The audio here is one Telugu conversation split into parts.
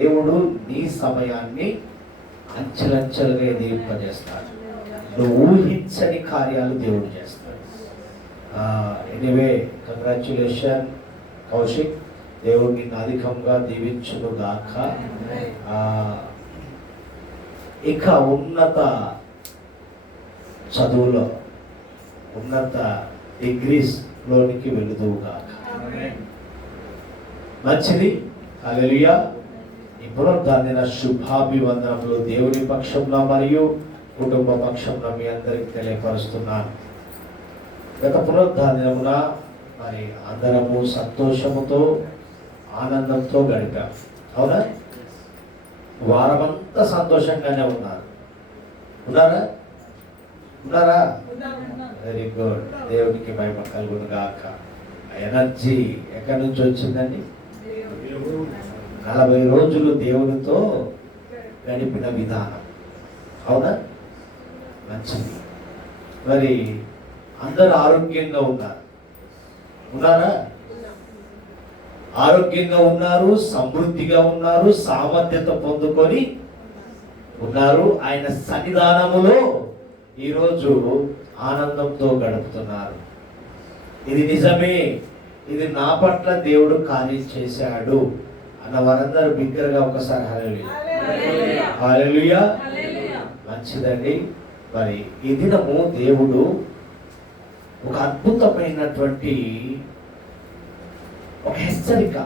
దేవుడు నీ సమయాన్ని అంచెలంచెలుగా ఎదిరింపజేస్తాడు. నువ్వు ఊహించని కార్యాలు దేవుడు చేస్తాడు. Anyway, congratulation Kaushik. దేవుడు నిన్ను అధికంగా దీవించును గాక. ఇక ఉన్నత చదువులో, ఉన్నత డిగ్రీస్ లోనికి వెళుదువు గాక. మంచిది. హల్లెలూయా. ఇప్పుడు దాని శుభాభివందనములు దేవుని పక్షంలో మరియు కుటుంబ పక్షంలో మీ అందరికి తెలియపరుస్తున్నాను. గత పునరుద్ధానమున మరి అందరము సంతోషముతో ఆనందంతో గడిపాం. అవునా? వారమంతా సంతోషంగానే ఉన్నారా? Very good. దేవునికి మహిమ కలుగును గాక. ఎనర్జీ ఎక్కడి నుంచి వచ్చిందండి? 40 రోజులు దేవునితో గడిపిన విధానం. అవునా? మంచిది. మరి అందరూ ఆరోగ్యంగా ఉన్నారా? ఆరోగ్యంగా ఉన్నారు, సమృద్ధిగా ఉన్నారు, సామర్థ్యత పొందుకొని ఉన్నారు. ఆయన సన్నిధానములో ఈరోజు ఆనందంతో గడుపుతున్నారు. ఇది నిజమే, ఇది నా పట్ల దేవుడు కార్యం చేశాడు అన్న వారందరూ బిగ్గరగా ఒకసారి హల్లెలూయా, హల్లెలూయా. మంచిదండి. మరి ఈ దినము దేవుడు ఒక అద్భుతమైనటువంటి ఒక హెచ్చరిక,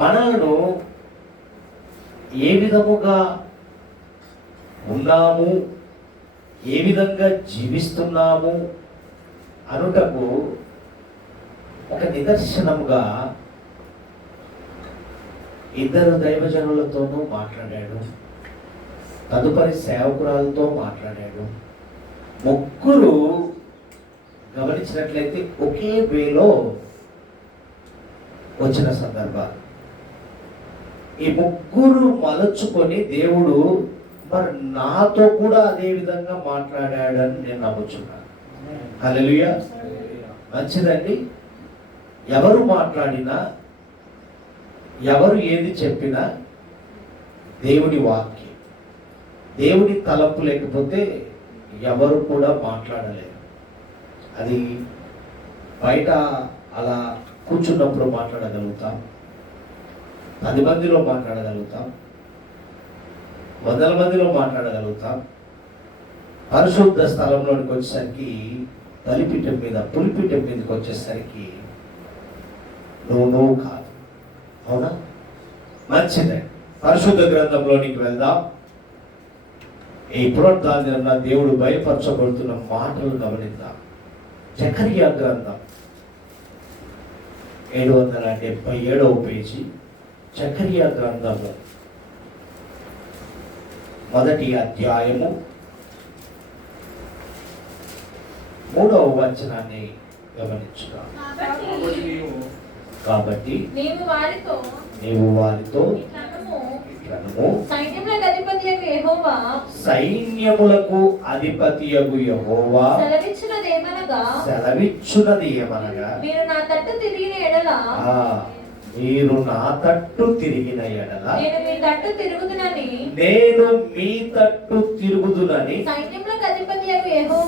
మనను ఏ విధముగా ఉన్నాము, ఏ విధంగా జీవిస్తున్నాము అనుటకు ఒక నిదర్శనముగా 2 దైవజనులతోనూ మాట్లాడాడు. తదుపరి సేవకురాలతో మాట్లాడాడు. 3 గమనించినట్లయితే ఒకే వేలో వచ్చిన సందర్భాలు. ఈ 3 మలుచుకొని దేవుడు మరి నాతో కూడా అదే విధంగా మాట్లాడాడని నేను నమ్ముచున్నాను. హల్లెలూయా. మంచిదండి. ఎవరు మాట్లాడినా, ఎవరు ఏది చెప్పినా దేవుని వాక్యం, దేవుని తలంపు లేకపోతే ఎవరు కూడా మాట్లాడలేరు. అది బయట అలా కూర్చున్నప్పుడు మాట్లాడగలుగుతాం, 10 మందిలో మాట్లాడగలుగుతాం, 100 మందిలో మాట్లాడగలుగుతాం. పరిశుద్ధ స్థలంలోనికి వచ్చేసరికి, బలిపీఠం మీద, పులిపీఠం మీదకి వచ్చేసరికి నువ్వు కాదు. అవునా? మంచిదే. పరిశుద్ధ గ్రంథంలోనికి వెళ్దాం. ఈ పునరుద్ధాన దేవుడు బయలుపరచబడుతున్న మాటలు గమనిద్దాం. జకరియా గ్రంథం 777వ పేజీ. జకరియా గ్రంథము 1వ అధ్యాయము 3వ వచనాన్ని గమనించుదాం. కాబట్టి నీవు వారితో సైన్యములకు అధిపతియగు యెహోవా సెలవిచ్చున్నది ఏమనగా, మీరు నా తట్టు తిరిగిన ఎడల నేను మీ తట్టు తిరుగుదునని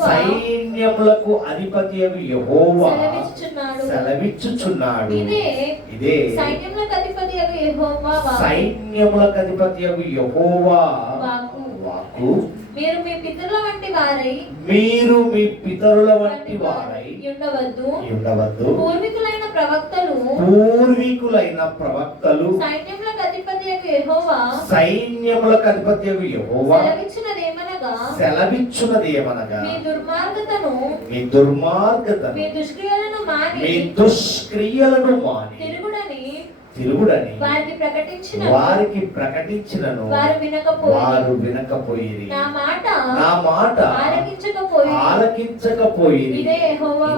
సైన్యములకు అధిపతియగు యెహోవా సెలవిచ్చుచున్నాడు. ఇదే సైన్యములకు అధిపతియగు యెహోవా వాక్కు. మీరు మీ పితరుల వంటి వారై ఉండవద్దు. పూర్వీకులైన ప్రవక్తలు సైన్యములకు అధిపతియగు యెహోవా సెలవిచ్చున్నది ఏమనగా, మీ దుర్మార్గతను, మీ దుష్క్రియలను మాని తిరుగుడని వారికి ప్రకటించినను వారు వినకపోయిరి. నా మాట ఆలకించకపోయిరి. ఇదే యెహోవా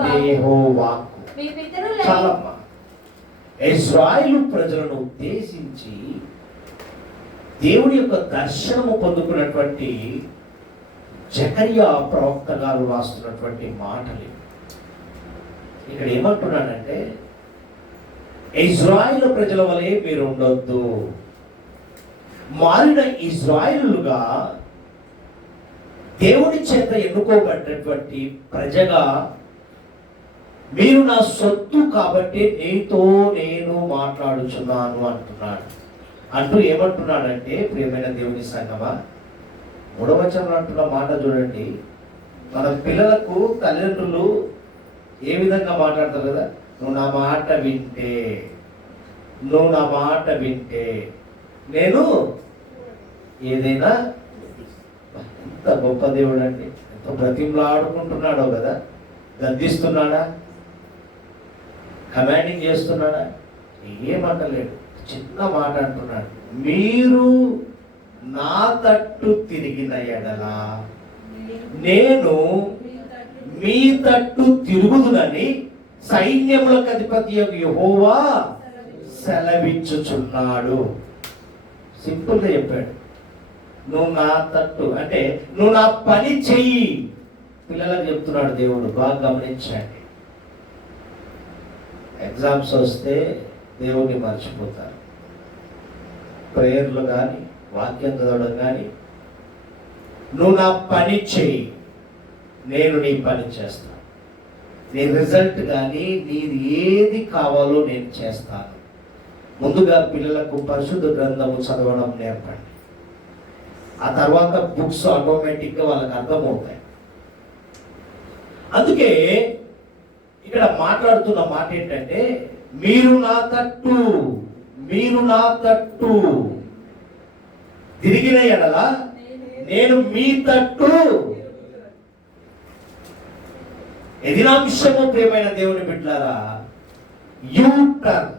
వాక్కు. ఇశ్రాయేలు ప్రజలను ఉద్దేశించి దేవుని యొక్క దర్శనము పొందుకున్నటువంటి జకరియా ప్రవక్త గారు రాస్తున్నటువంటి మాటలు. ఇక్కడ ఏమంటున్నాడంటే, ఇజ్రాయేలు ప్రజల వలె మీరు ఉండొద్దు. మారిన ఇజ్రాయేలుగా దేవుని చేత ఎన్నుకోబడినటువంటి ప్రజగా మీరు నా సొత్తు కాబట్టి నీతో నేను మాట్లాడుచున్నాను అంటున్నాడు. అంటూ ఏమంటున్నాడంటే, ప్రియమైన దేవుని సంగమా, 3వ వచనంలో అంటున్న మాట చూడండి. మన పిల్లలకు తల్లిదండ్రులు ఏ విధంగా మాట్లాడతారు కదా, నువ్వు నా మాట వింటే నేను ఏదైనా. ఎంత గొప్ప దేవుడు అండి, ఎంత బ్రతిమలాడుకుంటున్నాడో కదా. గద్దిస్తున్నాడా, కమాండింగ్ చేస్తున్నాడా? ఏమంటలేడు, చిన్న మాట అంటున్నాడు. మీరు నా తట్టు తిరిగిన ఎడల నేను మీ తట్టు తిరుగుదునని సైన్యములకు అధిపతి యెహోవా సెలవిచ్చుచున్నాడు. సింపుల్గా చెప్పాడు. నువ్వు నా తట్టు అంటే నువ్వు నా పని చెయ్యి. పిల్లలకు చెప్తున్నాడు దేవుడు, బాగా గమనించండి. ఎగ్జామ్స్ వస్తే దేవుడిని మర్చిపోతారు. ప్రేయర్లు కానీ వాక్యం చదవడం కానీ, నువ్వు నా పని చెయ్యి, నేను నీ పని చేస్తాను. నీ రిజల్ట్ కానీ నీది ఏది కావాలో నేను చేస్తాను. ముందుగా పిల్లలకు పరిశుద్ధ గ్రంథము చదవడం నేర్పండి. ఆ తర్వాత బుక్స్ ఆటోమేటిక్గా వాళ్ళకి అర్థమవుతాయి. అందుకే ఇక్కడ మాట్లాడుతున్న మాట ఏంటంటే, మీరు నా తట్టు తిరిగిన ఎడల నేను మీ తట్టు. ఎదినాంశము ప్రియమైన దేవుని బిడ్డలారా, యూ టర్న్.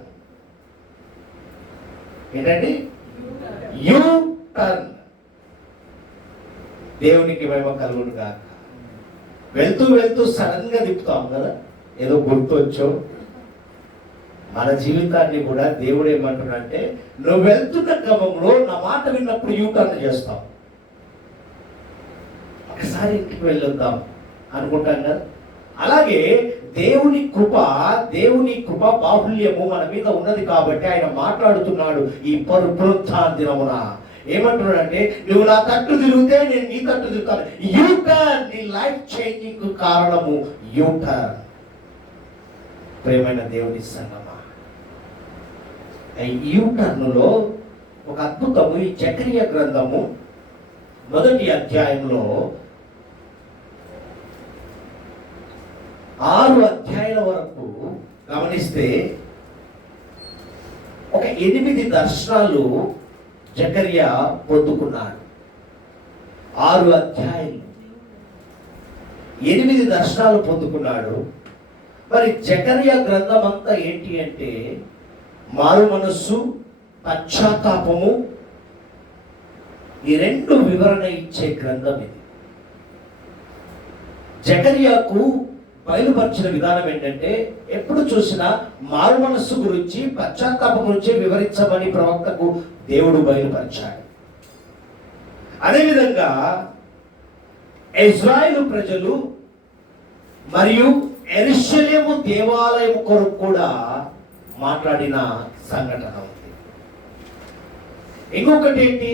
ఏంటండి? You turn. దేవునికి మహిమ కలుగును గాక. వెళ్తూ సడన్ గా తిప్పుతాం కదా, ఏదో గుర్తొచ్చో. మన జీవితాన్ని కూడా దేవుడు ఏమంటున్నాడంటే, నువ్వు వెళ్తున్న క్రమంలో నా మాట విన్నప్పుడు యూ టర్న్ చేస్తాం. ఒకసారి ఇంటికి వెళ్ళొద్దాం అనుకుంటాం కదా. అలాగే దేవుని కృప బాహుల్యము మన మీద ఉన్నది కాబట్టి ఆయన మాట్లాడుతున్నాడు ఈ పునరుత్థాన దినమున. ఏమంటున్నాడంటే, నువ్వు నా తట్టు తిరిగితే నేను నీ తట్టు తిరుగుతాను. You turn. నీ లైఫ్ చేంజింగ్ కారణము యూ టర్న్. ప్రియమైన దేవుని సంగమా, ఈ యూ టర్న్లో ఒక అద్భుతము ఈ జకరియా గ్రంథము 1వ అధ్యాయంలో 6 అధ్యాయాల వరకు గమనిస్తే ఒక 8 దర్శనాలు జకరియా పొందుకున్నాడు. 6 అధ్యాయాలు 8 దర్శనాలు పొందుకున్నాడు. మరి జకరియా గ్రంథం అంతా ఏంటి అంటే, మారు మనస్సు, పశ్చాత్తాపము, ఈ 2 వివరణ ఇచ్చే గ్రంథం ఇది. జకరియాకు బయలుపరిచిన విధానం ఏంటంటే, ఎప్పుడు చూసినా మారు మనస్సు గురించి, పశ్చాత్తాపం గురించి వివరించమని ప్రవక్తకు దేవుడు బయలుపరిచాడు. అదేవిధంగా ఇజ్రాయేలు ప్రజలు మరియు యెరూషలేము దేవాలయం కొరకు కూడా మాట్లాడిన సంఘటన ఉంది. ఇంకొకటి ఏంటి,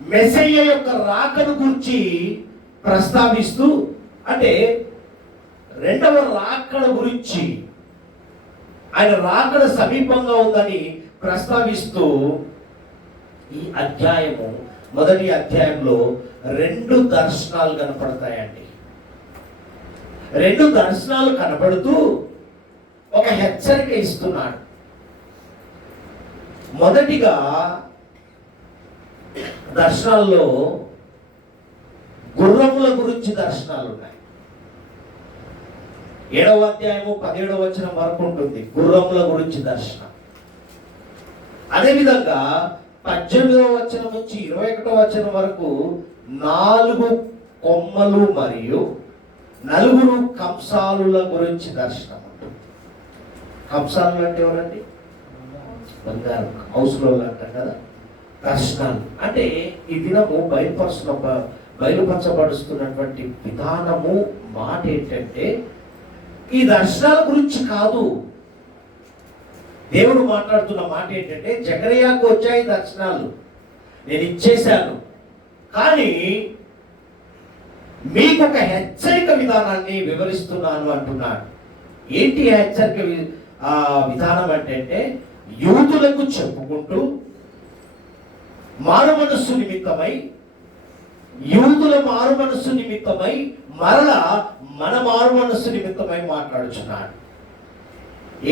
మెస్సయ్య యొక్క రాకను గురించి ప్రస్తావిస్తూ, అంటే 2వ రాకడ గురించి, ఆయన రాకడ సమీపంగా ఉందని ప్రస్తావిస్తూ ఈ అధ్యాయము 1వ అధ్యాయంలో 2 దర్శనాలు కనపడతాయండి. 2 దర్శనాలు కనపడుతూ ఒక హెచ్చరిక ఇస్తున్నాడు. మొదటిగా దర్శనాల్లో గుర్రముల గురించి దర్శనాలు ఉన్నాయి. 7వ అధ్యాయము 17వ వచనం వరకు ఉంటుంది గుర్రముల గురించి దర్శనం. అదేవిధంగా 18వ వచనం నుంచి 21వ వచనం వరకు 4 కొమ్మలు మరియు 4 కంసాలుల గురించి దర్శనం ఉంటుంది. కంసాలు అంటే ఎవరండి? బంగారు హౌస్లో అంటారు కదా. దర్శనాలు అంటే ఈ దినము బయలుపరచబడుతున్నటువంటి విధానము, మాట ఏంటంటే, ఈ దర్శనాల గురించి కాదు, దేవుడు మాట్లాడుతున్న మాట ఏంటంటే, జకర్యాకు వచ్చాయి దర్శనాలు, నేను ఇచ్చేశాను, కానీ మీకు ఒక హెచ్చరిక విధానాన్ని వివరిస్తున్నాను అంటున్నాడు. ఏంటి హెచ్చరిక విధానం అంటే, యూదులకు చెప్పుకుంటూ మారు మనస్సు నిమిత్తమై, యూదుల మారు మనస్సు నిమిత్తమై, మరలా మన మారు మనస్సు నిమిత్తమై మాట్లాడుచున్నాడు.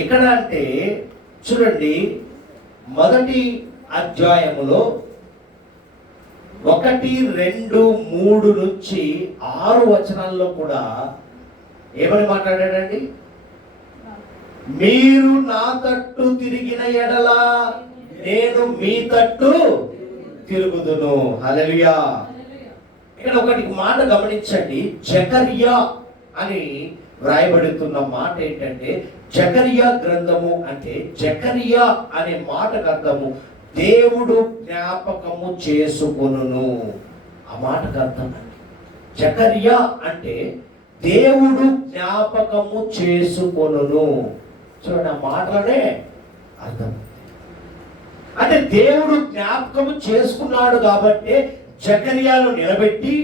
ఎక్కడ అంటే చూడండి, మొదటి అధ్యాయములో 1, 2, 3 నుంచి 6 వచనాల్లో కూడా ఏమని మాట్లాడాడండి? మీరు నా తట్టు తిరిగిన ఎడల నేను మీ తట్టు తిరుగుదును. హల్లెలూయా. ఇక్కడ ఒకటి మాట గమనించండి, జకర్యా అని వ్రాయబడుతున్న మాట ఏంటంటే, జకర్యా గ్రంథము అంటే, జకర్యా అనే మాటకు అర్థము దేవుడు జ్ఞాపకము చేసుకొనును. ఆ మాటకు అర్థం జకర్యా అంటే దేవుడు జ్ఞాపకము చేసుకొనును. చూడండి, ఆ మాటలోనే అర్థం. అంటే దేవుడు జ్ఞాపకము చేసుకున్నాడు కాబట్టి జకర్యాను నిలబెట్టి,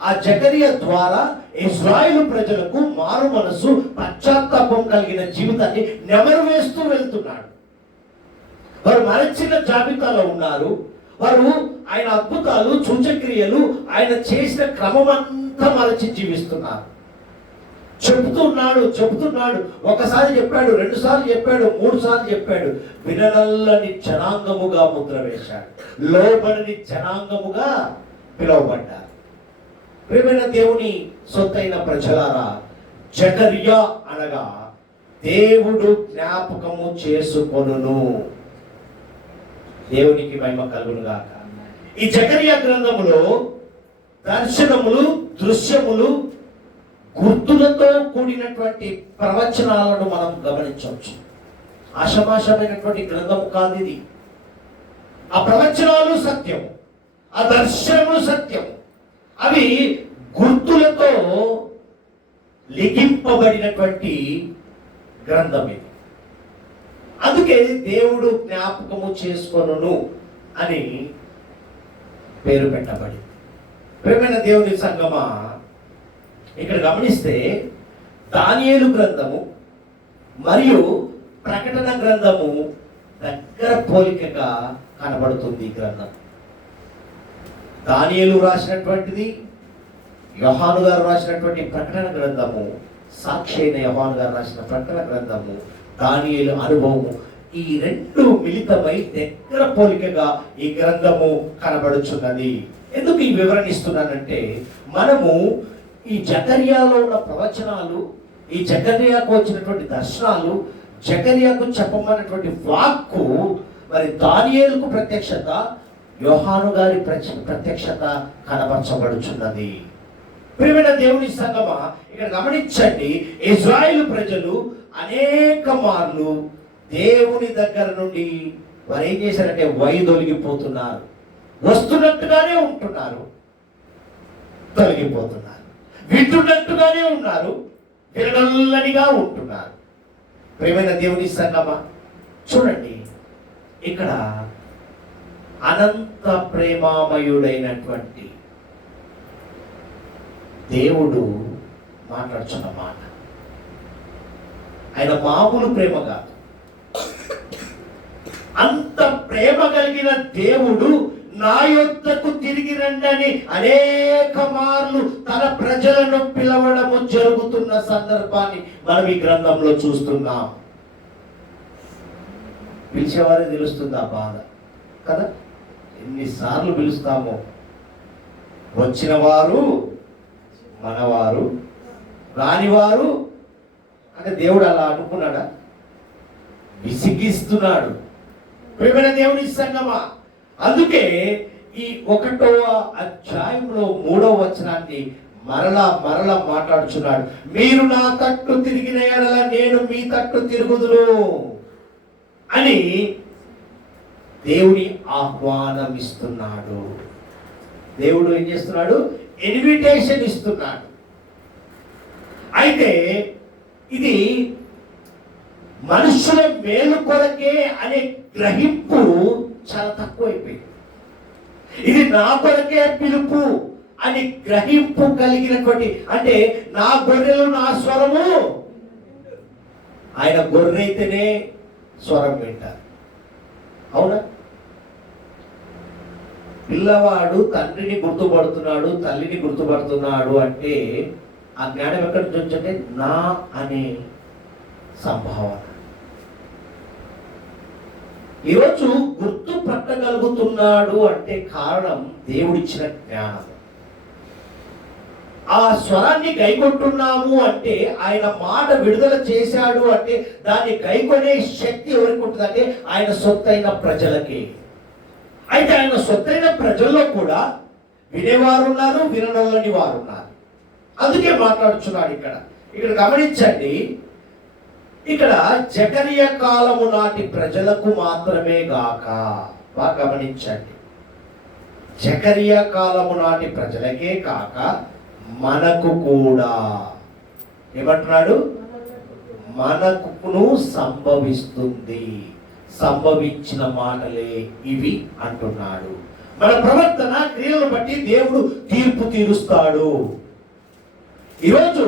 ఆ జకర్యా ద్వారా ఇశ్రాయేలు ప్రజలకు మారు మనసు, పశ్చాత్తాపం కలిగిన జీవితాన్ని నెమరు వేస్తూ వెళ్తున్నాడు. వారు మరచిన జాబితాలో ఉన్నారు. వారు ఆయన అద్భుతాలు, సూచక్రియలు, ఆయన చేసిన క్రమం అంతా మరచి జీవిస్తున్నారు. చెబుతున్నాడు. ఒకసారి చెప్పాడు, 2 సార్లు చెప్పాడు, 3 సార్లు చెప్పాడు. విననల్లని జనాంగముగా ముద్ర వేశాడు, లోబడని జనాంగముగా పిలువబడ్డారు. ప్రియమైన దేవుని సొత్తైన ప్రజలారా, జకర్యా అనగా దేవుడు జ్ఞాపకము చేసుకొనును. దేవునికి మహిమ కలుగును గాక. ఈ జకర్యా గ్రంథములో దర్శనములు, దృశ్యములు, గుర్తులతో కూడినటువంటి ప్రవచనాలను మనం గమనించవచ్చు. ఆషమాషమైనటువంటి గ్రంథము కాదు ఇది. ఆ ప్రవచనాలు సత్యము, ఆ దర్శనములు సత్యము. అవి గుర్తులతో లిఖింపబడినటువంటి గ్రంథం ఇది. అందుకే దేవుడు జ్ఞాపకము చేసుకొనును అని పేరు పెట్టబడింది. ప్రియమైన దేవుని సంగమా, ఇక్కడ గమనిస్తే దానియేలు గ్రంథము మరియు ప్రకటన గ్రంథము దగ్గర పోలికగా కనబడుతుంది. ఈ గ్రంథం దానియేలు రాసినటువంటిది, యోహాను గారు రాసినటువంటి ప్రకటన గ్రంథము, సాక్షి అయిన యోహాను గారు రాసిన ప్రకటన గ్రంథము, దానియేలు అనుభవము, ఈ 2 మిళితమై దగ్గర పోలికగా ఈ గ్రంథము కనబడుచున్నది. ఎందుకు ఈ వివరణ ఇస్తున్నానంటే, మనము ఈ జకర్యాలో ఉన్న ప్రవచనాలు, ఈ జకర్యాకు వచ్చినటువంటి దర్శనాలు, జకర్యాకు చెప్పమన్నటువంటి వాక్కు, మరి దానియేలుకు ప్రత్యక్షత, యోహాను గారి ప్రత్యక్షత కనబరచబడుచున్నది. ప్రియమైన దేవుని సంగమా, ఇక్కడ గమనించండి, ఇశ్రాయేలు ప్రజలు అనేక మార్లు దేవుని దగ్గర నుండి వారు ఏం చేశారంటే వైదొలిగిపోతున్నారు. వస్తున్నట్టుగానే ఉంటున్నారు, తొలగిపోతున్నారు. వింటున్నట్టుగానే ఉన్నారు, వినగల్లనిగా ఉంటున్నారు. ప్రియమైన దేవుని సంగమా, చూడండి, ఇక్కడ అనంత ప్రేమామయుడైనటువంటి దేవుడు మాట్లాడుతున్న మాట. ఆయన మామూలు ప్రేమ కాదు. అంత ప్రేమ కలిగిన దేవుడు నా యొద్దకు తిరిగి రండని అనేక మార్లు తన ప్రజలను పిలవడము జరుగుతున్న సందర్భాన్ని మనం ఈ గ్రంథంలో చూస్తున్నాం. పిలిచేవారే తెలుస్తుంది ఆ బాధ కదా. ఎన్నిసార్లు పిలుస్తామో, వచ్చిన వారు మనవారు, రానివారు అంటే దేవుడు అలా అనుకున్నాడా? విసిగిస్తున్నాడు. ప్రియమైన దేవుని సంగమా, అందుకే ఈ 1వ అధ్యాయంలో 3వ వచనాన్ని మరలా మాట్లాడుచున్నాడు. మీరు నా తట్టు తిరిగిన ఎడల నేను మీ తట్టు తిరుగుదును అని దేవుని ఆహ్వానం ఇస్తున్నాడు. దేవుడు ఏం చేస్తున్నాడు? ఇన్విటేషన్ ఇస్తున్నాడు. అయితే ఇది మనుషుల మేలు కొరకే అనే గ్రహింపు చాలా తక్కువైపోయింది. ఇది నా కొరకే పిలుపు అని గ్రహింపు కలిగినటువంటి, అంటే నా గొర్రెలు నా స్వరము, ఆయన గొర్రె అయితేనే స్వరం వింటారు. అవునా? పిల్లవాడు తండ్రిని గుర్తుపడుతున్నాడు, తల్లిని గుర్తుపడుతున్నాడు అంటే ఆ జ్ఞానం ఎక్కడి నుంచి వచ్చిందంటే నా అనే సంభావన. ఈరోజు గుర్తుపట్టగలుగుతున్నాడు అంటే కారణం దేవుడిచ్చిన జ్ఞానం. ఆ స్వరాన్ని గైకొంటున్నాము అంటే, ఆయన మాట విడుదల చేశాడు అంటే దాన్ని గైకొనే శక్తి ఎవరికి ఉంటుందంటే ఆయన సొత్తైన ప్రజలకి. అయితే ఆయన సొత్తైన ప్రజల్లో కూడా వినేవారు ఉన్నారు, వినని వారు ఉన్నారు. అందుకే మాట్లాడుచున్నాడు. ఇక్కడ గమనించండి, ఇక్కడ జకరియా కాలము నాటి ప్రజలకు మాత్రమే గాక, బాగా గమనించండి, జకరియా కాలము నాటి ప్రజలకే కాక మనకు కూడా ఏమంటున్నాడు? మనకును సంభవిస్తుంది. సంభవించిన మాటలే ఇవి అంటున్నాడు. మన ప్రవర్తన క్రియలను బట్టి దేవుడు తీర్పు తీరుస్తాడు. ఈరోజు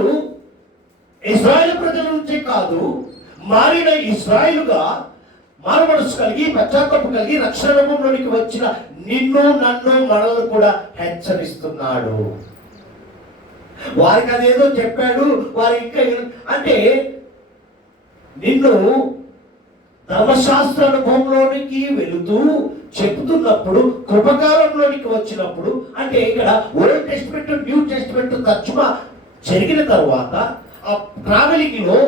ఇశ్రాయేలు ప్రజల నుంచే కాదు, మారిన ఇశ్రాయేలుగా మారు మనసు కలిగి పశ్చాత్తాపం కలిగి రక్షణ రూపంలోనికి వచ్చిన నిన్ను నన్ను మనల్ని కూడా హెచ్చరిస్తున్నాడు. వారికి అదేదో చెప్పాడు, వారి ఇంకా అంటే నిన్ను ధర్మశాస్త్ర అనుభవంలోనికి వెళుతూ చెబుతున్నప్పుడు, కృపకాలంలోనికి వచ్చినప్పుడు, అంటే ఇక్కడ ఓల్డ్ టెస్టిమెంట్ న్యూ టెస్టిమెంట్ తర్జుమా జరిగిన తర్వాత ఆ ట్రావెలింగ్ లో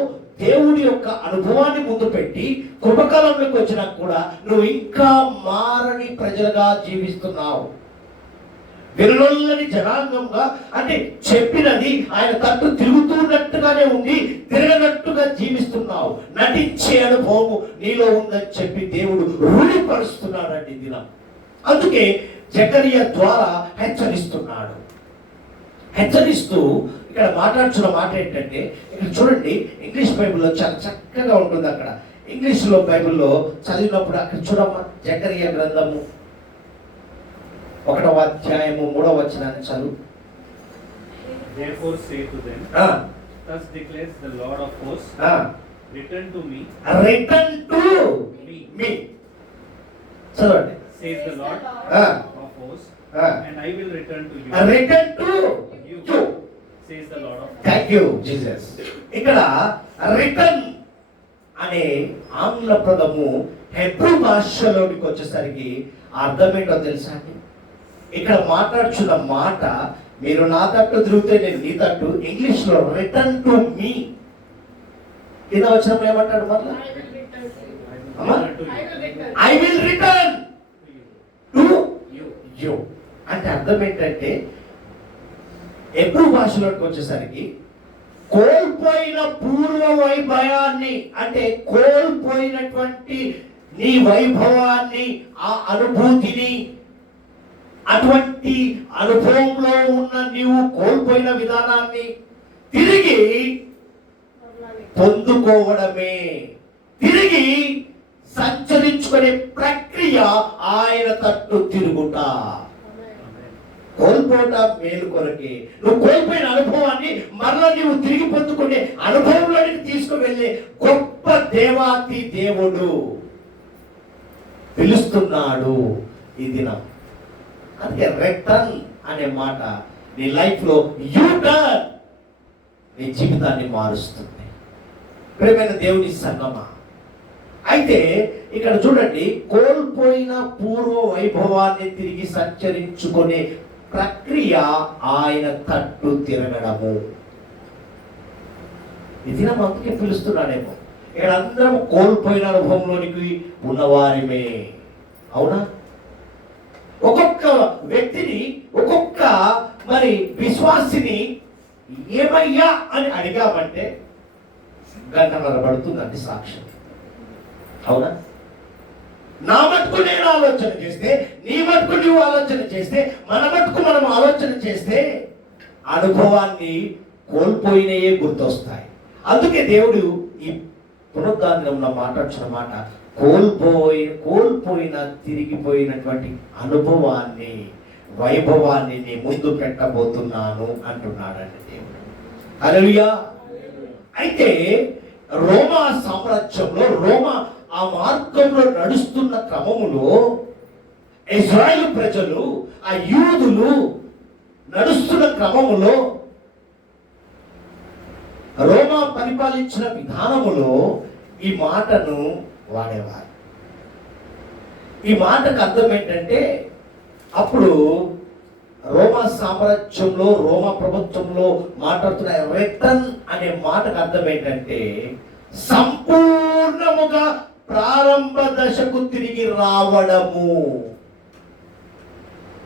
దేవుడి యొక్క అనుభవాన్ని ముందు పెట్టి కృపకాలంలోకి వచ్చినా కూడా నువ్వు ఇంకా మారని ప్రజలుగా జీవిస్తున్నావు. వినలోని జనాంగంగా, అంటే చెప్పినది ఆయన తట్టు తిరుగుతున్నట్టుగానే ఉండి తిరగనట్టుగా జీవిస్తున్నావు. నటించే అనుభవం నీలో ఉందని చెప్పి దేవుడు రూఢిపరుస్తున్నాడండి దినం. అందుకే జకరియా ద్వారా హెచ్చరిస్తున్నాడు. హెచ్చరిస్తూ ఇక్కడ మాట్లాడుతున్న మాట ఏంటంటే, ఇక్కడ చూడండి, ఇంగ్లీష్ బైబిల్లో చాలా చక్కగా ఉంటుంది. అక్కడ ఇంగ్లీష్లో బైబిల్లో చదివినప్పుడు అక్కడ చూడమ్మా, జకరియా గ్రంథము 1వ అధ్యాయము 3వ వచనాన్ని చదువు. Therefore say to them, thus declares the Lord of hosts, return to me. Return to me. చదవండి. Says the Lord of hosts, and I will return to you. Return to you. Says the Lord of hosts. Thank you Jesus. ఇక్కడ రిటర్న్ అనే ఆంగ్ల పదము హెబ్రూ భాషలోనికి వచ్చేసరికి అర్థం ఏంటో తెలుసా అండి? ఇక్కడ మాట్లాడుచున్న మాట, మీరు నా తట్టు తిరిగితే నేను నీ తట్టు. ఇంగ్లీష్ లో రిటర్న్ టు మీ కింద వచ్చినప్పుడు ఏమంటాడు? మళ్ళీ I will return to you అంటే అర్థం ఏంటంటే, హెబ్రూ భాషలోకి వచ్చేసరికి కోల్పోయిన పూర్వ వైభవాన్ని, అంటే కోల్పోయినటువంటి నీ వైభవాన్ని, ఆ అనుభూతిని, అటువంటి అనుభవంలో ఉన్న నీవు కోల్పోయిన విధానాన్ని తిరిగి పొందుకోవడమే, తిరిగి సంచరించుకునే ప్రక్రియ ఆయన తట్టు తిరుగుట. కోల్పోట మేలు కొరకే. నువ్వు కోల్పోయిన అనుభవాన్ని మరలా నువ్వు తిరిగి పొందుకునే అనుభవంలోనికి తీసుకువెళ్ళే గొప్ప దేవాతి దేవుడు పిలుస్తున్నాడు ఈ దినం. అందుకే రిటర్న్ అనే మాట నీ లైఫ్ లో యూటర్న్, నీ జీవితాన్ని మారుస్తుంది. ప్రియమైన దేవుని సంగమా, అయితే ఇక్కడ చూడండి, కోల్పోయిన పూర్వ వైభవాన్ని తిరిగి సంచరించుకునే ప్రక్రియ ఆయన తట్టు తిరగడము. ఈ దినం అందుకే పిలుస్తున్నాడేమో. ఇక్కడ అందరం కోల్పోయిన అనుభవంలోనికి ఉన్నవారిమే. అవునా? ఒక్కొక్క వ్యక్తిని, ఒక్కొక్క మరి విశ్వాసిని ఏమయ్యా అని అడిగామంటే గంటన్నర పడుతుందండి సాక్ష్యం. అవునా? నా మటుకు నేను ఆలోచన చేస్తే, నీ మటుకు నువ్వు ఆలోచన చేస్తే, మన మటుకు మనం ఆలోచన చేస్తే అనుభవాన్ని కోల్పోయినయే గుర్తొస్తాయి. అందుకే దేవుడు ఈ పునరుద్ధానంలో మాట్లాడుతున్న మాట కోల్పోయిన తిరిగిపోయినటువంటి అనుభవాన్ని, వైభవాన్ని నీ ముందు పెట్టబోతున్నాను అంటున్నాడండి దేవుడు. హల్లెలూయా. అయితే రోమా సామ్రాజ్యంలో, రోమా ఆ మార్గంలో నడుస్తున్న క్రమములో ఇశ్రాయేలు ప్రజలు, ఆ యూదులు నడుస్తున్న క్రమములో, రోమా పరిపాలించిన విధానములో ఈ మాటను వాడేవారు. ఈ మాటకు అర్థం ఏంటంటే, అప్పుడు రోమా సామ్రాజ్యంలో, రోమా ప్రభుత్వంలో మాట్లాడుతున్న రిటర్న్ అనే మాటకు అర్థం ఏంటంటే సంపూర్ణముగా ప్రారంభ దశకు తిరిగి రావడము.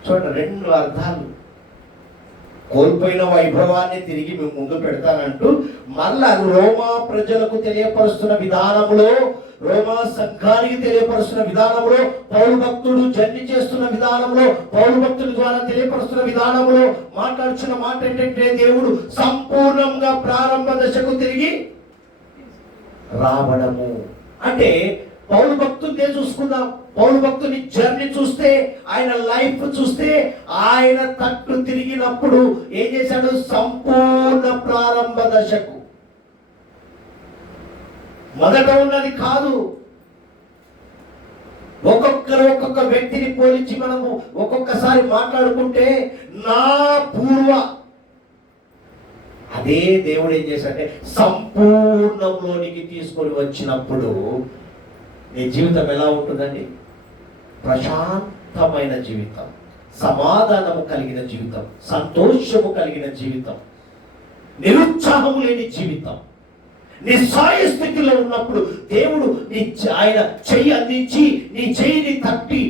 చూడండి, రెండు అర్థాలు. కోల్పోయిన వైభవాన్ని తిరిగి మేము ముందు పెడతానంటూ మళ్ళా రోమా ప్రజలకు తెలియపరుస్తున్న విధానములో, రోమా సంఘానికి తెలియపరుస్తున్న విధానంలో, పౌలు భక్తుడు జర్నీ చేస్తున్న విధానంలో, పౌలు భక్తుడి ద్వారా తెలియపరుస్తున్న విధానంలో మాట్లాడుతున్న మాట ఏంటంటే, దేవుడు సంపూర్ణంగా ప్రారంభ దశకు తిరిగి రావడము. అంటే పౌలు భక్తుడినే చూసుకుందాం. పౌలు భక్తుని జర్నీ చూస్తే, ఆయన లైఫ్ చూస్తే, ఆయన తట్టు తిరిగినప్పుడు ఏం చేశాడు? సంపూర్ణ ప్రారంభ దశకు. మొదట ఉన్నది కాదు. ఒక్కొక్క వ్యక్తిని పోలించి మనము ఒక్కొక్కసారి మాట్లాడుకుంటే నా పూర్వ, అదే దేవుడు ఏం చేశాడంటే సంపూర్ణంలోనికి తీసుకొని వచ్చినప్పుడు నీ జీవితం ఎలా ఉంటుందండి? ప్రశాంతమైన జీవితం, సమాధానము కలిగిన జీవితం, సంతోషము కలిగిన జీవితం, నిరుత్సాహము లేని జీవితం. నిస్సాయ స్థితిలో ఉన్నప్పుడు దేవుడు ఆయన చెయ్యి అందించి, నీ చెయ్యిని తట్టి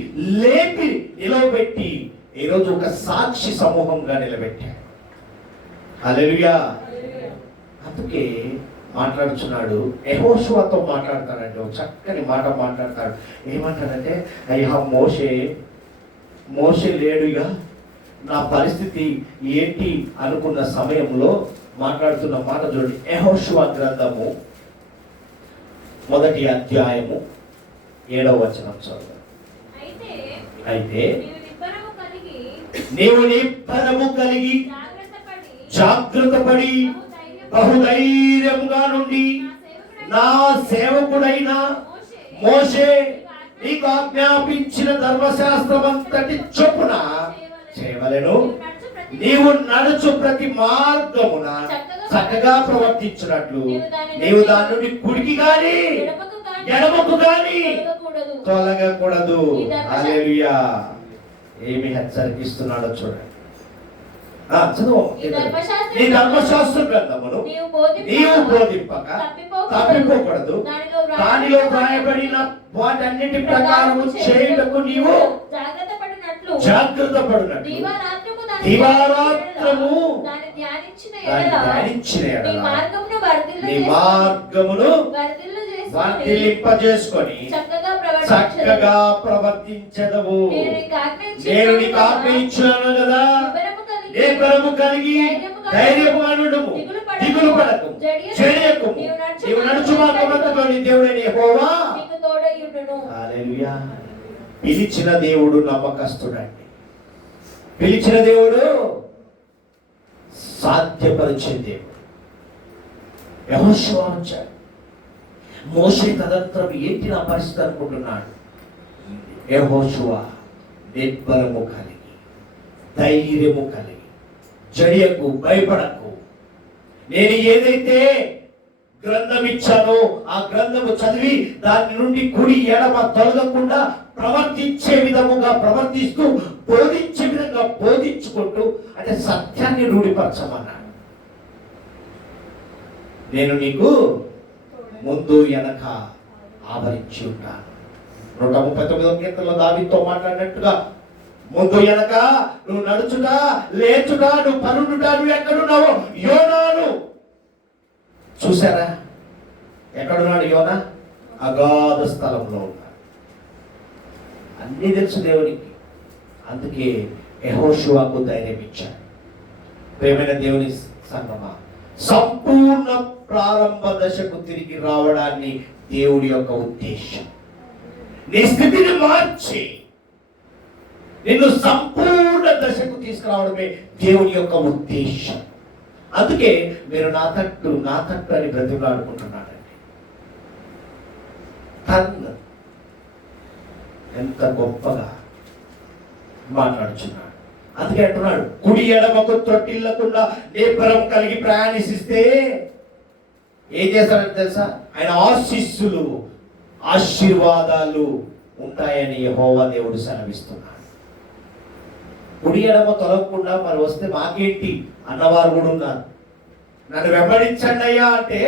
లేపి నిలవబెట్టి ఈరోజు ఒక సాక్షి సమూహంగా నిలబెట్టాడు. హల్లెలూయా. అందుకే మాట్లాడుచున్నాడు, యెహోషువతో మాట్లాడతాడంటే ఒక చక్కని మాట మాట్లాడతాడు. ఏమంటాడంటే, అయ్యా మోషే లేడుగా, నా పరిస్థితి ఏంటి అనుకున్న సమయంలో మాట్లాడుతున్న మాట చూడండి. యెహోషువ గ్రంథము 1వ అధ్యాయము 7వ వచనం చదువు. అయితే నీవు నిబ్బరము కలిగి జాగ్రత్తపడి బహుధైర్యముగా నుండి నా సేవకుడైన మోషే నీకు ఆజ్ఞాపించిన ధర్మశాస్త్రమంతటి చొప్పున చేయవలెను. నీవు నడుచు ప్రతి మార్గమున చక్కగా ప్రవర్తించినట్లు నీవు దాని నుండి కుడికి గాని ఎడమకు గాని తొలగకూడదు. హల్లెలూయా. ఏమి హెచ్చరిస్తున్నాడో చూడండి. చదువు. నీ ధర్మశాస్త్ర గ్రంథమును నీవు బోధింపక తప్పిపోకూడదు. దానిలో వ్రాయబడిన వాటన్నిటి ప్రకారము చేయుటకు నీవు జాగ్రత్త పడినట్లు దివారాత్రము దాన్ని ధ్యానించిన ఎడల నీ మార్గమును వర్ధిల్లింపజేసుకొని చక్కగా ప్రవర్తించదవు. నేను నీకు ఆజ్ఞ ఇచ్చాను కదా, నిబ్బరము కలిగి ధైర్యముగా నుండుము, దిగులు పడకు, జడియకుము. నీవు నడుచు మార్గమంతలో నీ దేవుడైన యెహోవా. హల్లెలూయా. పిలిచిన దేవుడు నమ్మకస్తుడండి. పిలిచిన దేవుడు సాధ్యపరిచే దేవుడు. యెహోషువ వచ్చాడు. మోషే తదంతరం ఏంటి నా పరిస్థితి అనుకుంటున్నాడు. యెహోషువ నిబ్బరము కలిగి, ధైర్యము కలిగి, జడియకు, భయపడకు. నేను ఏదైతే గ్రంథం ఇచ్చానో ఆ గ్రంథము చదివి దాని నుండి కుడి ఎడమ తొలగకుండా ప్రవర్తించే విధముగా ప్రవర్తిస్తూ, బోధించే విధంగా బోధించుకుంటూ, అంటే సత్యాన్ని రూఢిపరచమన్నాడు. నేను నీకు ముందు వెనక ఆవరించి ఉంటాను. 139వ కీర్తనలో దావీదుతో మాట్లాడినట్టుగా ముందు వెనక నువ్వు నడుచుట, లేచుట, నువ్వు పరుండుట, నువ్వు ఎక్కడున్నావో. యోనాను చూసారా? ఎక్కడున్నాడు యోనా? అగాధ స్థలంలో ఉన్నాడు. అన్నీ తెలుసు దేవునికి. అందుకే యెహోషువకు ధైర్యం ఇచ్చాడు. ప్రేమైన దేవుని సంగమా, సంపూర్ణ ప్రారంభ దశకు తిరిగి రావడాన్ని దేవుడి యొక్క ఉద్దేశం. నీ స్థితిని మార్చి నిన్ను సంపూర్ణ దశకు తీసుకురావడమే దేవుని యొక్క ఉద్దేశం. అందుకే మీరు నా తట్టు అని బ్రతిమలాడుకుంటున్నాడండి. తన్ను ఎంత గొప్పగా మాట్లాడుచున్నాడు. అందుకే అంటున్నాడు, కుడి ఎడమకు త్రొట్టిల్లకుండా నిబ్బరం కలిగి ప్రయాణిస్తే ఏం చేస్తాడని తెలుసా? ఆయన ఆశీస్సులు ఆశీర్వాదాలు ఉంటాయని యెహోవా దేవుడు సెలవిస్తున్నాడు. కుడి ఎడమ తొలగకుండా మరి వస్తే మాకేంటి అన్నవారు కూడా ఉన్నారు. నన్ను వెంబడించండి అయ్యా అంటే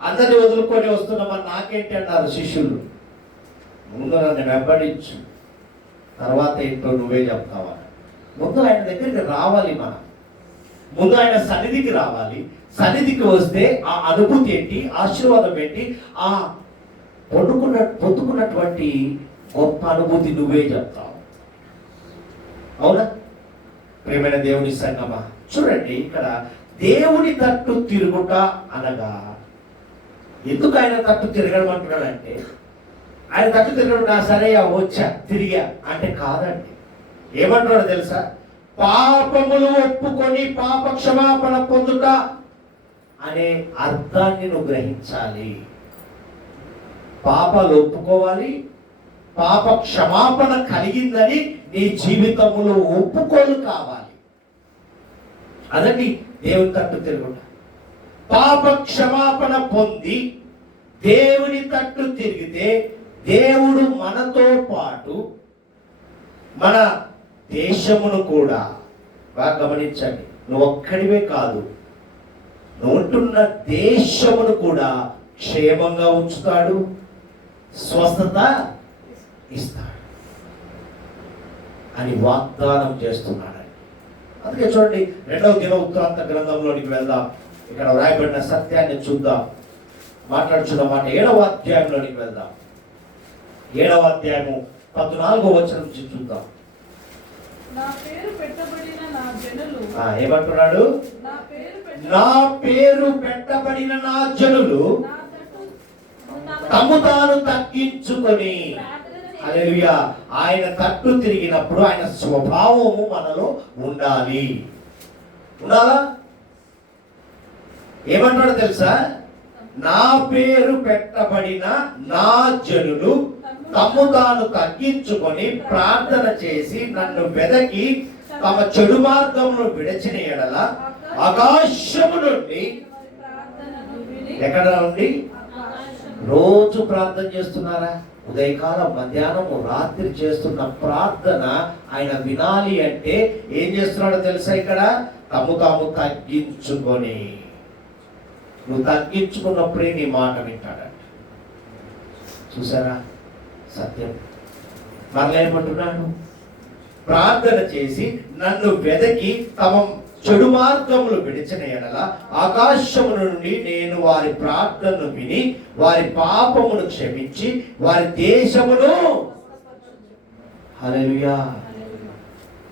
అందరిని వదులుకొని వస్తున్నా మరి నాకేంటి అన్నారు శిష్యులు. ముందు నన్ను వెంబడించు, తర్వాత ఏంటో నువ్వే చెప్తావా. ముందు ఆయన దగ్గరికి రావాలి. మనం ముందు ఆయన సన్నిధికి రావాలి. సన్నిధికి వస్తే ఆ అనుభూతి ఏంటి, ఆశీర్వాదం ఏంటి, ఆ పొందుకున్నటువంటి గొప్ప అనుభూతి నువ్వే చెప్తావు. అవునా ప్రియమైన దేవుని సంగమా? చూడండి, ఇక్కడ దేవుని తట్టు తిరుగుట అనగా ఎందుకు ఆయన తట్టు తిరగడం అంటున్నాడంటే, ఆయన తట్టు తిరగడం నా సరే వచ్చా తిరిగా అంటే కాదండి. ఏమంటున్నాడు తెలుసా? పాపములు ఒప్పుకొని పాప క్షమాపణ పొందుట అనే అర్థాన్ని నువ్వు గ్రహించాలి. పాపాలు ఒప్పుకోవాలి, పాప క్షమాపణ కలిగిందని నీ జీవితంలో ఒప్పుకోలు కావాలి. అదండి దేవుని తట్టు తిరుగుట. పాప క్షమాపణ పొంది దేవుని తట్టు తిరిగితే దేవుడు మనతో పాటు మన దేశమును కూడా, బాగా గమనించండి, నువ్వు ఒక్కడివే కాదు, నువ్వు ఉంటున్న దేశమును కూడా క్షేమంగా ఉంచుతాడు, స్వస్థత ఇస్తాడు అని వాగ్దానం చేస్తున్నాడు. అందుకే చూడండి, 2వ దినవృత్తాంత గ్రంథంలోనికి వెళ్దాం. ఇక్కడ వ్రాయబడిన సత్యాన్ని చూద్దాం, మాట్లాడుచున్న మాట. 7వ అధ్యాయంలోనికి వెళ్దాం. 7వ అధ్యాయము 14వ వచనం నుంచి చూద్దాం. ఏమంటున్నాడు? నా పేరు పెట్టబడిన నా జనులు తమ్ము తాను తగ్గించుకొని, హల్లెలూయా, ఆయన తట్టు తిరిగినప్పుడు ఆయన స్వభావము మనలో ఉండాలి. ఉండాలా? ఏమంటాడు తెలుసా? నా పేరు పెట్టబడిన నా జనులు తమ్ము తాను తగ్గించుకొని ప్రార్థన చేసి నన్ను వెదకి తమ చెడు మార్గమును విడిచిన ఎడల ఆకాశము నుండి, ఎక్కడ నుండి? రోజు ప్రార్థన చేస్తున్నారా? ఉదయకాలం, మధ్యాహ్నము, రాత్రి చేస్తున్న ప్రార్థన ఆయన వినాలి అంటే ఏం చేస్తున్నాడో తెలుసా? ఇక్కడ తమ్ము తాము తగ్గించుకొని, నువ్వు తగ్గించుకున్నప్పుడే నీ మాట వింటాడంట. చూసారా సత్యం? మరలా ఏమంటున్నాడు? ప్రార్థన చేసి నన్ను వెదకి తమ చెడు మార్గములు విడిచిన ఎడల ఆకాశము నుండి నేను వారి ప్రార్థనను విని వారి పాపమును క్షమించి వారి దేశమును, హల్లెలూయా,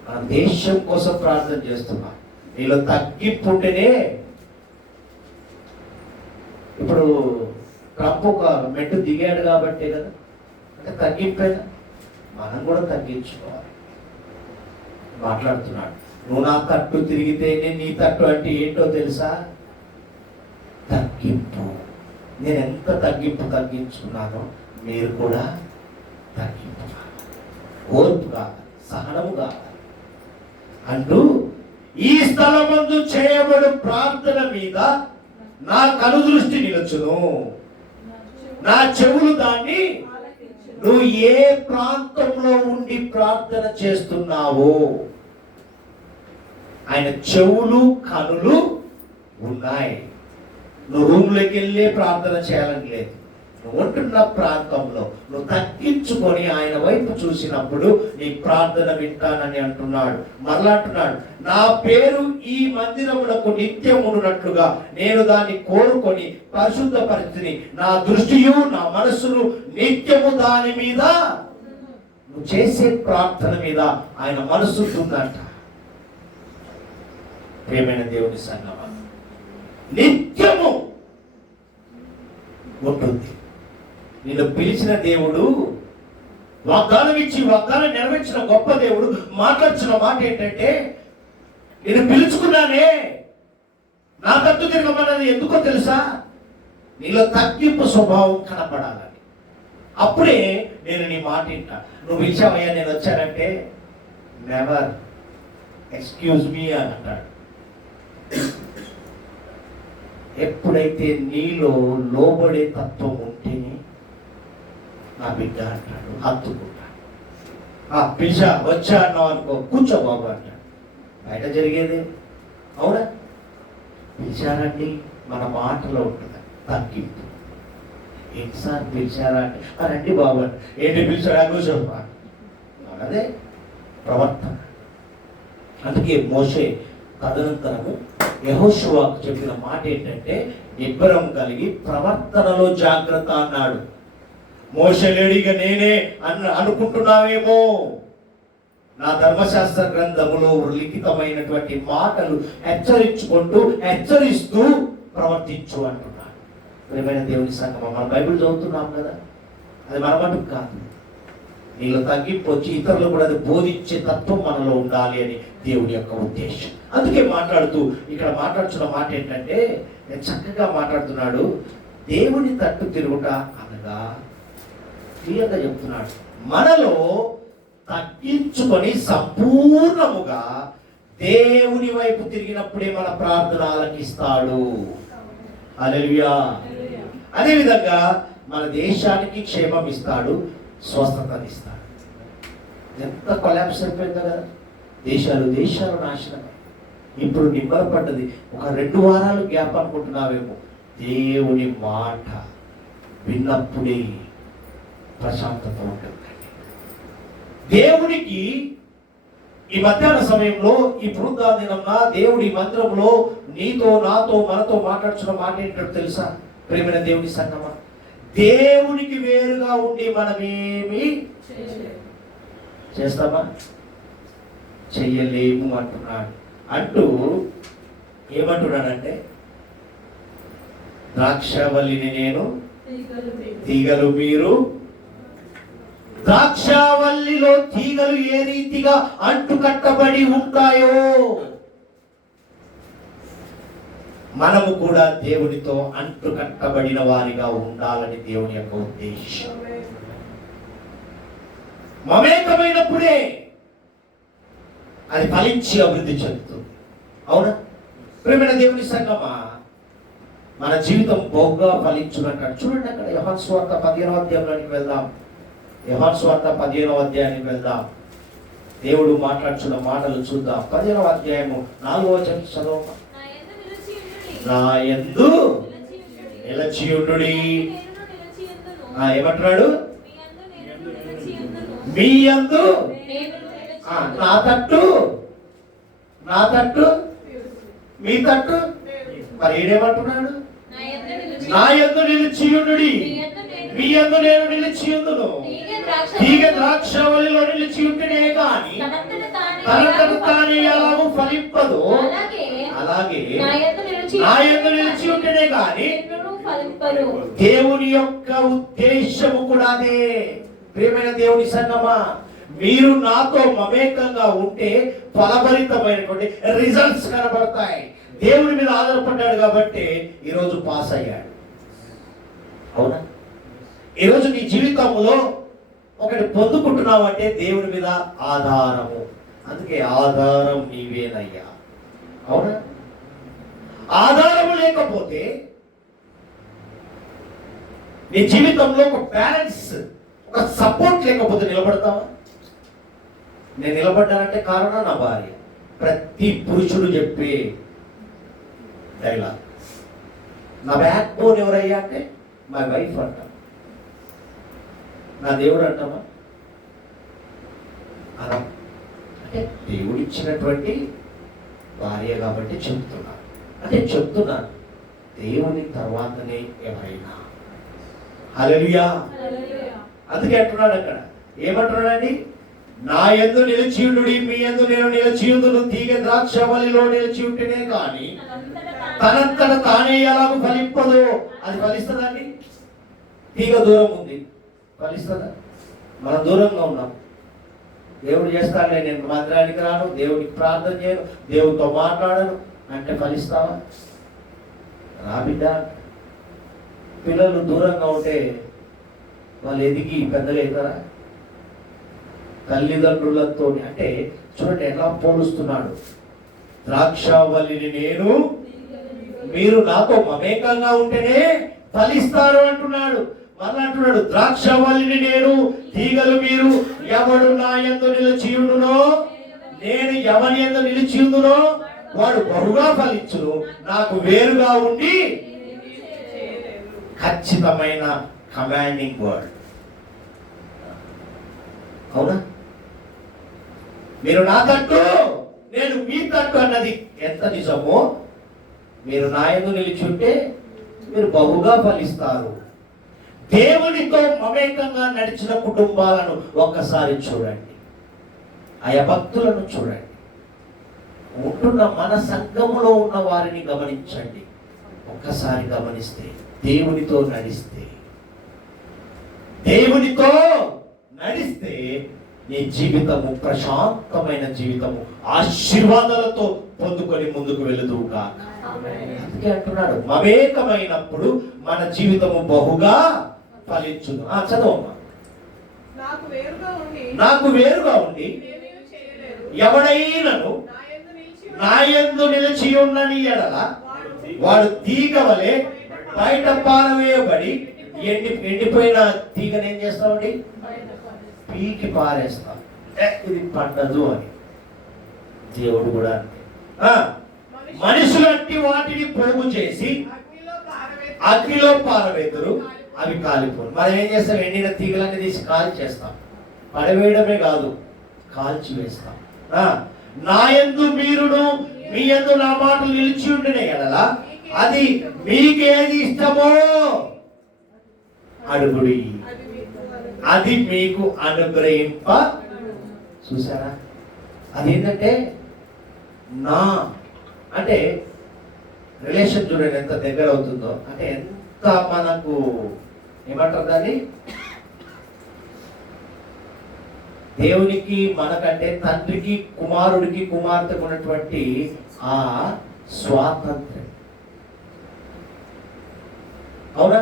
మన దేశం కోసం ప్రార్థన చేస్తున్నా. నీలో తగ్గింపు ఉంటేనే. ఇప్పుడు ట్రంప్ ఒక మెట్టు దిగాడు కాబట్టే కదా, అంటే తగ్గింపేనా? మనం కూడా తగ్గించుకోవాలి. మాట్లాడుతున్నాడు, నువ్వు నా తట్టు తిరిగితే నేను నీ తట్టు అంటే ఏంటో తెలుసా? తగ్గింపు. నేను ఎంత తగ్గించుకున్నానో మీరు కూడా తగ్గింపు, ఓర్పుగా, సహనముగా అంటూ ఈ స్థలమందు చేయబడు ప్రార్థన మీద నా కనుదృష్టి నిలుచును, నా చెవులు దాన్ని, నువ్వు ఏ ప్రాంతంలో ఉండి ప్రార్థన చేస్తున్నావో ఆయన చెవులు కనులు ఉన్నాయి. నువ్వు రూమ్లోకి వెళ్ళే ప్రార్థన చేయాలని లేదు. నువ్వు ఉంటున్న ప్రాంతంలో నువ్వు తగ్గించుకొని ఆయన వైపు చూసినప్పుడు నీ ప్రార్థన వింటానని అంటున్నాడు. మరలా అంటున్నాడు, నా పేరు ఈ మందిరమునకు నిత్యమున్నట్లుగా నేను దాన్ని కోరుకొని పరిశుద్ధపరిచిని, నా దృష్టియు నా మనస్సును నిత్యము దాని మీద, నువ్వు చేసే ప్రార్థన మీద ఆయన మనస్సు ఉందంట. ప్రియమైన దేవుని సంగమా, నిత్యము ఉంటుంది. నిన్ను పిలిచిన దేవుడు, వాగ్దానం ఇచ్చి వాగ్దానం నెరవేర్చిన గొప్ప దేవుడు మాట్లాడుతున్న మాట ఏంటంటే, నేను పిలుచుకున్నానే, నా తట్టు తిరగమన్నది ఎందుకో తెలుసా? నీలో తగ్గింపు స్వభావం కనపడాలని. అప్పుడే నేను నీ మాట వింటా. నువ్వు పిలిచావయ్యా, నేను వచ్చానంటే నెవర్ ఎక్స్క్యూజ్ మీ అని అంటాడు. ఎప్పుడైతే నీలో లోబడే తత్వం ఉంటేనే నా బిడ్డ అంటాడు, హత్తుకుంటాడు. పిలిచా వచ్చా అన్నావు అనుకో, కూర్చో బాబు అంటాడు. బయట జరిగేది అవునా? పిలిచారండి, మన మాటలో ఉంటుంది తగ్గింపు. ఏంటి సార్ పిలిచారా అంటే, రండి బాబు అంటే, ఏంటి పిలిచాడా కూర్చోబా, అదే ప్రవర్తన. అందుకే మోషే తదనంతరము యెహోషువకు చెప్పిన మాట ఏంటంటే, నిబ్బరం కలిగి ప్రవర్తనలో జాగ్రత్త అన్నాడు. మోషే లేడిగా నేనే అనుకుంటున్నావేమో, నా ధర్మశాస్త్ర గ్రంథములో లిఖితమైనటువంటి మాటలు హెచ్చరిస్తూ ప్రవర్తించు అంటున్నాడు. ప్రియమైన దేవుని సంగమం, మన బైబిల్ చదువుతున్నాం కదా, అది మన మటుకు కాదు. నీలో తగ్గింపు వచ్చి ఇతరులు కూడా అది బోధించే తత్వం మనలో ఉండాలి అని దేవుడి యొక్క ఉద్దేశం. అందుకే మాట్లాడుతూ ఇక్కడ మాట్లాడుతున్న మాట ఏంటంటే, నేను చక్కగా మాట్లాడుతున్నాడు. దేవుని తట్టు తిరుగుట అనగా క్లియర్గా చెప్తున్నాడు, మనలో తగ్గించుకొని సంపూర్ణముగా దేవుని వైపు తిరిగినప్పుడే మన ప్రార్థన ఆలకిస్తాడు. హల్లెలూయా. అదేవిధంగా మన దేశానికి క్షేమం ఇస్తాడు, స్వస్థతనిస్తాడు. ఎంత కొలాప్స్ అయిపోయిందో కదా, దేశాలు నాశనమే. ఇప్పుడు నిమ్మలపడ్డది. ఒక 2 వారాలు గ్యాప్ అనుకుంటున్నావేమో. దేవుని మాట విన్నప్పుడే ప్రశాంతత ఉంటుంది. దేవునికి ఈ మధ్యాహ్న సమయంలో, ఈ పునరుద్ధాన దినంన దేవుడి మందిరంలో నీతో నాతో మనతో మాట్లాడుతున్న మాట ఏంటో తెలుసా? ప్రియమైన దేవుని సంగమా, దేవునికి వేరుగా ఉండి మనమేమి చేస్తామా? చెయ్యలేము అంటున్నాడు. అంటూ ఏమంటున్నాడంటే, ద్రాక్షవల్లిని నేను, తీగలు మీరు. ద్రాక్షవల్లిలో తీగలు ఏ రీతిగా అంటుకట్టబడి ఉంటాయో, మనము కూడా దేవునితో అంటుకట్టబడిన వారిగా ఉండాలని దేవుని యొక్క ఉద్దేశం. మమేకమైనప్పుడే అది ఫలించి అభివృద్ధి చెందుతుంది. అవునా? ప్రియమైన దేవుని సంగమా, మన జీవితం బహుగా ఫలించునంటాడు. చూడండి అక్కడ యోహాను సువార్త 15వ అధ్యాయంలోనికి వెళ్దాం. యోహాను సువార్త 15వ అధ్యాయానికి వెళ్దాం. దేవుడు మాట్లాడుతున్న మాటలు చూద్దాం. 15వ అధ్యాయము 4వ వచనం చదవమా. నా యందు నిలచియుండుడి. ఏమంటున్నాడు? మీ యందు. నా తట్టు మీ తట్టు. మరి ఏడేమంటున్నాడు? నా యందు నిలిచియుండుడి, మీ యందు నేను నిలిచియుందును. తీగ ద్రాక్షవల్లిలో నిలిచి ఉంటేనే కానీ తనంతట తానే ఎలాగూ ఫలింపదు, అలాగే నా యందు నిలిచి ఉంటేనే కానీ దేవుని యొక్క ఉద్దేశము కూడా అదే. ప్రియమైన దేవుని సంగమా, మీరు నాతో మమేకంగా ఉంటే ఫలభరితమైనటువంటి రిజల్ట్స్ కనబడతాయి. దేవుని మీద ఆధారపడ్డాడు కాబట్టి ఈరోజు పాస్ అయ్యాడు. అవునా? ఈరోజు నీ జీవితంలో ఒకటి పొందుకుంటున్నావు అంటే దేవుని మీద ఆధారము. అందుకే ఆధారం నీవేనయ్యా. అవునా? ఆధారము లేకపోతే నీ జీవితంలో ఒక బ్యాలెన్స్, ఒక సపోర్ట్ లేకపోతే నిలబడతావా? నేను నిలబడ్డానంటే కారణం నా భార్య. ప్రతి పురుషుడు చెప్పే డైలాగ్. నా బ్యాక్ బోన్ ఎవరయ్యా అంటే మై వైఫ్ అంటాం. నా దేవుడు అంటామా? అనం. అంటే దేవుడు ఇచ్చినటువంటి భార్య కాబట్టి చెప్తున్నాను. అంటే చెప్తున్నాను, దేవుని తర్వాతనే ఎవరైనా. హల్లెలూయా. అందుకే అంటున్నాడు అక్కడ, ఏమంటున్నాడండి? నా యందు నిలిచియుండుడి, మీ యందు నేను నిలిచియుందును. తీగ ద్రాక్షవల్లిలో నిలిచి ఉంటేనే కానీ తనంతట తానే ఎలాగో ఫలింపదు. అది ఫలిస్తుందండి? తీగ దూరం ఉంది, ఫలిస్తుందా? మనం దూరంగా ఉన్నాం. దేవుడు చేస్తాడులే, నేను మందిరానికి రాను, దేవుడికి ప్రార్థన చేయను, దేవుడితో మాట్లాడను అంటే ఫలిస్తావా? రా బిడ్డ. పిల్లలు దూరంగా ఉంటే వాళ్ళు ఎదిగి పెద్దగా అవుతారా? తల్లిదండ్రులతో అంటే చూడండి ఎలా పోలుస్తున్నాడు. ద్రాక్షావల్లిని నేను, మీరు నాతో మమేకంగా ఉంటేనే ఫలిస్తారు అంటున్నాడు. మళ్ళీ అంటున్నాడు, ద్రాక్షావల్లిని నేను, తీగలు మీరు. ఎవడు నా యందు నిలిచియుండునో, నేను ఎవరి యందు నిలిచియుందునో వాడు బహుగా ఫలించును. నాకు వేరుగా ఉండి ఖచ్చితమైన కమాండింగ్ వర్డ్. అవునా? మీరు నా తట్టు, నేను మీ తట్టు అన్నది ఎంత నిజమో, మీరు నా యందు నిలిచి ఉంటే మీరు బహుగా ఫలిస్తారు. దేవునితో మమేకంగా నడిచిన కుటుంబాలను ఒక్కసారి చూడండి, ఆయా భక్తులను చూడండి, ఉంటున్న మన సంఘములో ఉన్న వారిని గమనించండి. ఒక్కసారి గమనిస్తే దేవునితో నడిస్తే నీ జీవితము ప్రశాంతమైన జీవితము ఆశీర్వాదాలతో పొందుకొని ముందుకు వెళుదువుగా. అందుకే అంటున్నాడు, మమేకమైనప్పుడు మన జీవితము బహుగా ఫలించును. చదవమ్మా. నాకు వేరుగా ఉండి ఎవడైనను నా యందు నిలిచి ఉన్నని ఎడల వాడు తీగ వలె బయట పారవేయబడి, ఎండిపోయిన తీగను ఏం చేస్తామండి? పీకి పారేస్తాం. ఇది పండదు అని. దేవుడు కూడా మనుషులంటి వాటిని పోగు చేసి అగ్నిలో పారవేతురు, అవి కాలిపోరు. మనం ఏం చేస్తాం? ఎండిన తీగలన్నీ తీసి కాల్చి చేస్తాం. పడవేయడమే కాదు, కాల్చి వేస్తాం. నా యందు మీరును, మీ యందు నా మాటలు నిలిచి ఉండిన ఎడల అది మీకేది ఇష్టమో అడుగుడి, అది మీకు అనుగ్రహింప. చూసారా? అదేంటంటే నా అంటే రిలేషన్ చూడండి ఎంత దగ్గర అవుతుందో. అంటే ఎంత మనకు ఏమంటారు దాన్ని, దేవునికి మనకంటే తండ్రికి కుమారుడికి కుమార్తెకు ఉన్నటువంటి ఆ స్వాతంత్ర్యం. అవునా?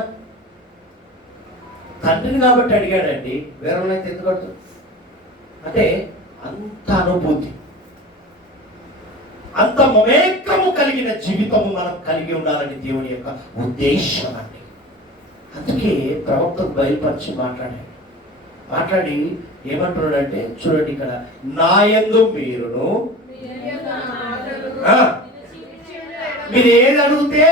తండ్రిని కాబట్టి అడిగాడండి, వేరే వాళ్ళైతే ఎందుకు అడుగుతుంది? అంటే అంత అనుభూతి, అంత మమేకము కలిగిన జీవితము మనం కలిగి ఉండాలని దేవుని యొక్క ఉద్దేశం అండి. అందుకే ప్రవక్తకు బయలుపరిచి మాట్లాడి ఏమంటున్నాడంటే చూడండి ఇక్కడ, నా యందు మీరును, మీరు ఏది అడిగితే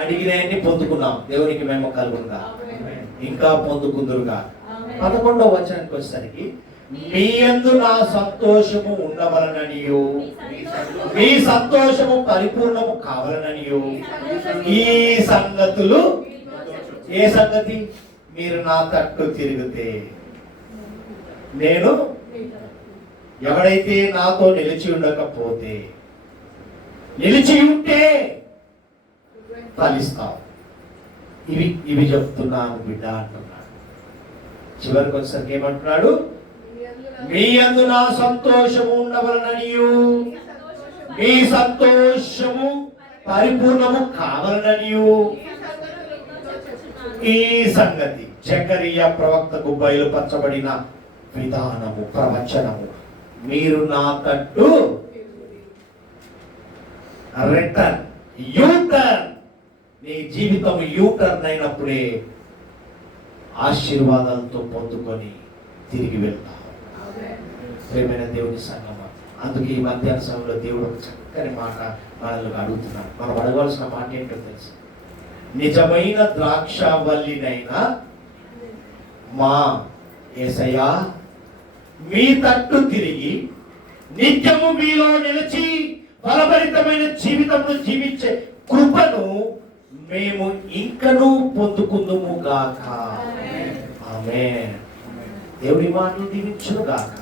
అడిగినవన్నీ పొందుకున్నాం. దేవునికి మేము కలుగునుగా, ఇంకా పొందుకుందురుగా. 11వ వచనానికి వచ్చేసరికి, మీ యందు నా సంతోషము ఉండవలననియు, మీ సంతోషము పరిపూర్ణము కావాలననియు ఈ సంగతులు. ఏ సంగతి? మీరు నా తట్టు తిరిగితే, నేను ఎవడైతే నాతో నిలిచి ఉండకపోతే, నిలిచి ఉంటే ఫలిస్తావు. ఇవి చెప్తున్నాను బిడ్డ అంటున్నాడు. చివరికి వచ్చేసరికి ఏమంటున్నాడు? మీ యందు నా సంతోషము ఉండవలననియు, మీ సంతోషము పరిపూర్ణము కావాలననియు ఈ సంగతి. జకరియా ప్రవక్తకు బయలుపరచబడిన విధానము, ప్రవచనము. మీరు నా తట్టు రిటర్న్, యూటర్న్. నీ జీవితం యూటర్న్ అయినప్పుడే ఆశీర్వాదాలతో పొందుకొని తిరిగి వెళ్తావు. ప్రేమైన దేవుని సంగమా, అందుకే ఈ మధ్యాహ్న సమయంలో దేవుడు ఒక చక్కని మాట మనల్ని అడుగుతున్నాడు. మనం అడగవలసిన మాట ఏంటో తెలుసు. నిజమైన ద్రాక్షావల్లినైనా మా యేసయ్యా మీ తట్టు తిరిగి నిత్యము మీలో నిలిచి ఫలభరితమైన జీవితము జీవించే కృపను మేము ఇంకనూ పొందుకుందుము గాక. ఆమేన్. దేవుడి మాటలు దీవించును గాక.